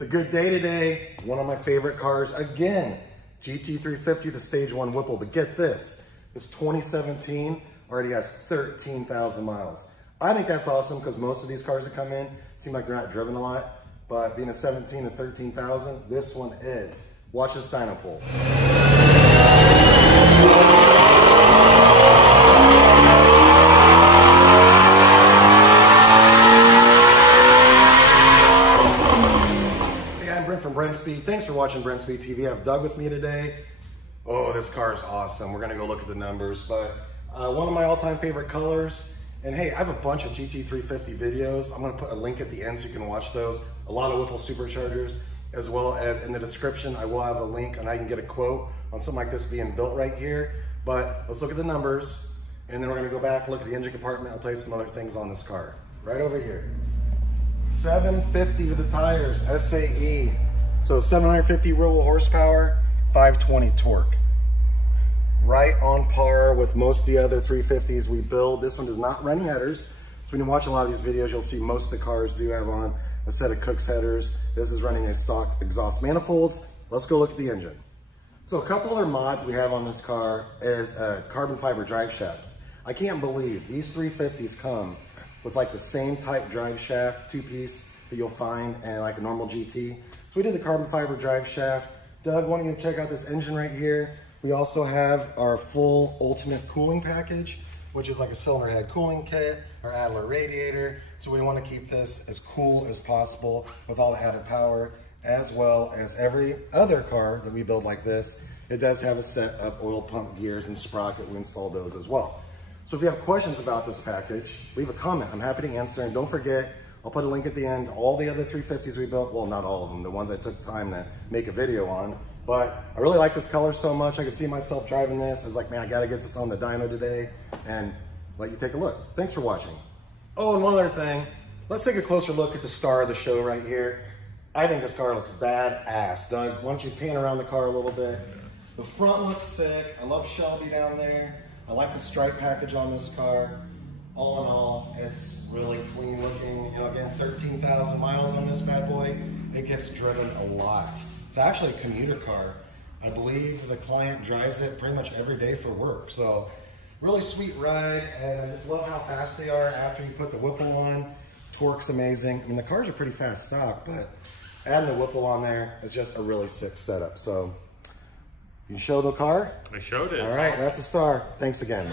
It's a good day today. One of my favorite cars again, GT350, the stage 1 Whipple. But get this, it's 2017, already has 13,000 miles. I think that's awesome because most of these cars that come in seem like they're not driven a lot, but being a 17 to 13,000, this one is. Watch this dyno pull. From Brenspeed. Thanks for watching Brenspeed TV. I have Doug with me today. Oh, this car is awesome. We're gonna go look at the numbers, but one of my all-time favorite colors. And hey, I have a bunch of GT350 videos. I'm gonna put a link at the end so you can watch those. A lot of Whipple Superchargers, as well as in the description, I will have a link and I can get a quote on something like this being built right here. But let's look at the numbers, and then we're gonna go back, look at the engine compartment. I'll tell you some other things on this car. Right over here. 750 with the tires, SAE. So 750 raw horsepower, 520 torque. Right on par with most of the other 350s we build. This one does not run headers. So when you watch a lot of these videos, you'll see most of the cars do have on a set of Cook's headers. This is running a stock exhaust manifolds. Let's go look at the engine. So a couple other mods we have on this car is a carbon fiber drive shaft. I can't believe these 350s come with like the same type drive shaft, two-piece that you'll find in like a normal GT. So we did the carbon fiber drive shaft. Doug, why don't you check out this engine right here? We also have our full ultimate cooling package, which is like a cylinder head cooling kit, our Adler radiator. So we want to keep this as cool as possible with all the added power, as well as every other car that we build like this. It does have a set of oil pump gears and sprocket. We installed those as well. So if you have questions about this package, leave a comment. I'm happy to answer. And don't forget, I'll put a link at the end. All the other 350s we built, well, not all of them, the ones I took time to make a video on. But I really like this color so much. I could see myself driving this. I was like, man, I got to get this on the dyno today and let you take a look. Thanks for watching. Oh, and one other thing. Let's take a closer look at the star of the show right here. I think this car looks badass. Doug, why don't you pan around the car a little bit? The front looks sick. I love Shelby down there. I like the stripe package on this car. All in all, it's really clean looking. You know, again, 13,000 miles on this bad boy. It gets driven a lot. It's actually a commuter car. I believe the client drives it pretty much every day for work. So really sweet ride, and I just love how fast they are after you put the Whipple on. Torque's amazing. I mean, the cars are pretty fast stock, but adding the Whipple on there is just a really sick setup. So you show the car? I showed it. All right, awesome. That's a star. Thanks again.